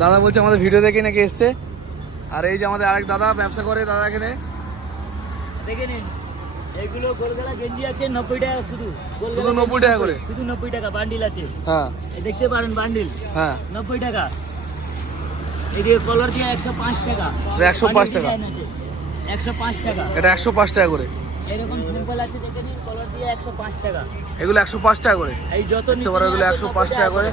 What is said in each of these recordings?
দাদা বলছে আমাদের ভিডিও দেখে নাকি এসছে। আর এই যে আমাদের আরেক দাদা ব্যবসা করে, দাদা এখানে দেখে নিন এইগুলো গোলগলা গেঞ্জি আছে 90 টাকা শুধু। শুধু 90 টাকা করে? শুধু 90 টাকা বান্ডিল আছে। হ্যাঁ এই দেখতে পারেন বান্ডিল। হ্যাঁ 90 টাকা। এদিকে কলার দিয়ে 105 টাকা। 105 টাকা। 105 টাকা। এটা 105 টাকা করে। এরকম সিম্পল আছে দেখে নিন, কলার দিয়ে 105 টাকা। এগুলো 105 টাকা করে। এই যত দেখতে পারো এগুলো 105 টাকা করে।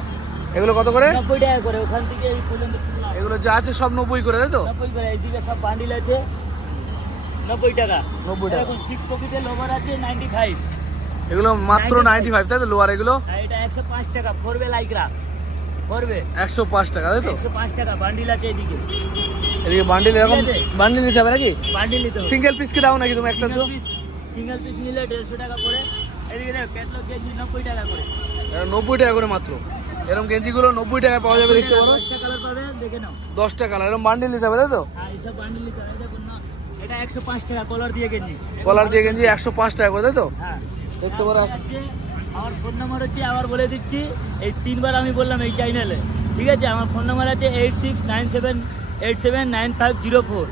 এগুলো কত করে? 90 টাকা করে। ওখান থেকে এই পর্যন্ত এগুলো যা আছে সব 90 করে, তাই তো? 90 করে। এইদিকে সব বান্ডিল আছে 90 টাকা। 90 টাকা। এখন 6 কপিতে লোভার আছে 95। এগুলো মাত্র 95, তাই তো? লোয়ার এগুলো আর এটা 105 টাকা। ফোরবে লাইকরা ফোরবে 105 টাকা, তাই তো? 105 টাকা। বান্ডিল আছে এদিকে। এদিকে বান্ডিল, এরকম ঠিক আছে। বান্ডিল নিতে হবে নাকি? বান্ডিল নিতে হবে। সিঙ্গেল পিস কি দাও নাকি তুমি একটা? তো সিঙ্গেল পিস নিলে 150 টাকা করে। এদিকে ক্যাটলগ গেঞ্জি 90 টাকা করে। 90 টাকা করে মাত্র। এরকম গেঞ্জিগুলো 90 টাকায় পাওয়া যাবে, দেখতে পারো। 10টা কালার পাবে, দেখে নাও। 10টা কালার। এরকম বান্ডিল নিতে হবে, তাই তো? আর এইসব বান্ডিল নিতে হবে। দেখুন না, এটা 105 টাকা কলার দিয়ে গেঞ্জি। কলার দিয়ে গেঞ্জি 105 টাকা করে, তাই তো? হ্যাঁ দেখতে পারো। আমার ফোন নাম্বার হচ্ছে, আবার বলে দিচ্ছি, এই 3বার আমি বললাম এই চ্যানেলে, ঠিক আছে? আমার ফোন নাম্বার আছে 8697879504।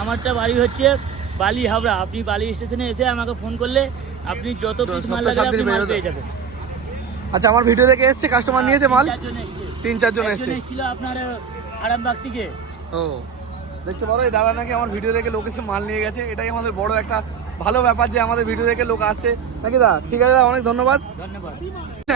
আমারটা বাড়ি হচ্ছে বালি হাবড়া। আপনি বালি স্টেশনে এসে আমাকে ফোন করলে আপনি যত পিস মাল লাগে আপনি মাল পেয়ে যাবেন। আচ্ছা, আমার ভিডিও দেখে এসছে, কাস্টমার নিয়েছে মাল? 3-4 জন এসছে। এসেছিল আপনার আরামবাগ থেকে। ও, দেখতে পারো এই দাদা নাকি আমার ভিডিও দেখে লোক এসে মাল নিয়ে গেছে। এটাই আমাদের বড় একটা ভালো ব্যাপার যে আমাদের ভিডিও দেখে লোক আসছে নাকি দা। ঠিক আছে, অনেক ধন্যবাদ। ধন্যবাদ।